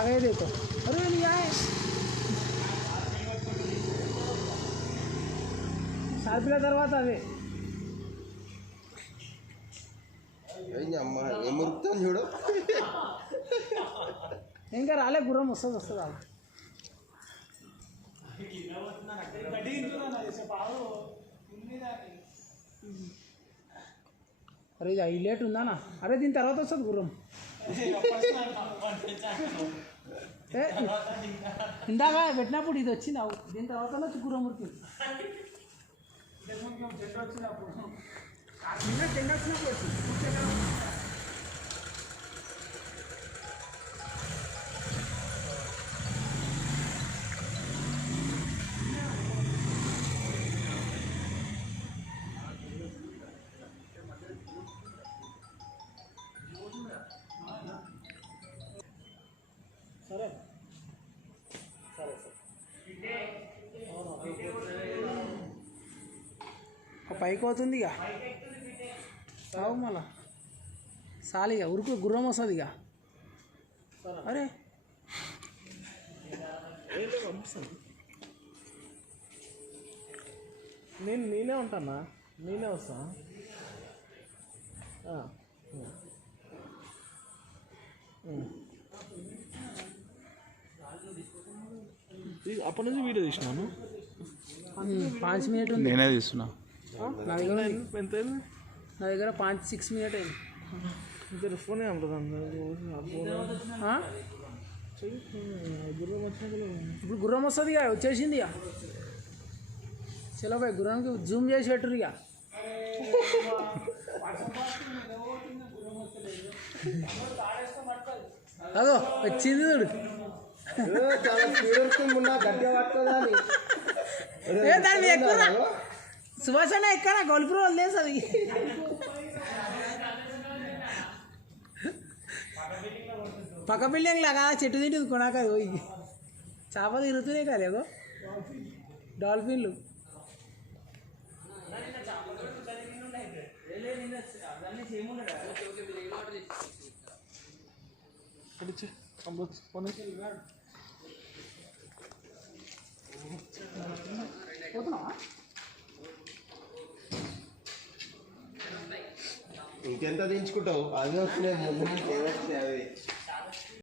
आगे देखो, अरे नहीं आए साल తర్వాత అదే అమ్మ ఏమురుకుతాను చూడు ఇంకా రాలే గుర్రం వస్తుంది వస్తుంది అరే ఇది హైలైట్ ఉందానా అరే దీని తర్వాత వస్తుంది గుర్రం ఇందాక పెట్టినప్పుడు ఇది వచ్చింది దీని తర్వాత వచ్చి గుర్రం ఉరికింది జెండా వచ్చినప్పుడు వచ్చింది సరే సరే సరే పైకి అవుతుంది ఇక సాగు మళ్ళా సాలి ఇక ఉరుకు గుర్రం వస్తుంది ఇక అరే నేనే ఉంటానా నేనే వస్తా అప్పటి నుంచి వీడియో తీసినాను 5 మినిట్ ఉంది నేనే తీస్తున్నా నా దగ్గర ఎంత అయింది నా దగ్గర 5-6 మినిట్ అయింది ఇద్దరు ఫోనే ఉంటుంది ఇప్పుడు గుర్రం వస్తుంది ఇక వచ్చేసింది ఇక చలో భాయ్ గుర్రానికి జూమ్ చేసి పెట్టురు ఇక అదో వచ్చింది చూడు దాన్ని ఎక్కువ సుభాష్ అన్న ఎక్కడ గొలుపురు వదిలేస్తుంది పక్క బిల్డింగ్ లాగా చెట్టు తింటుంది కొనాక పోయి చేప తిరుగుతున్నాయి కదా ఏదో డాల్ఫిన్లు పోతున్నావా ఇంకెంత దించుకుంటావు అవి వస్తున్నాయి ముందు నుంచి ఏమొస్తున్నాయి అవి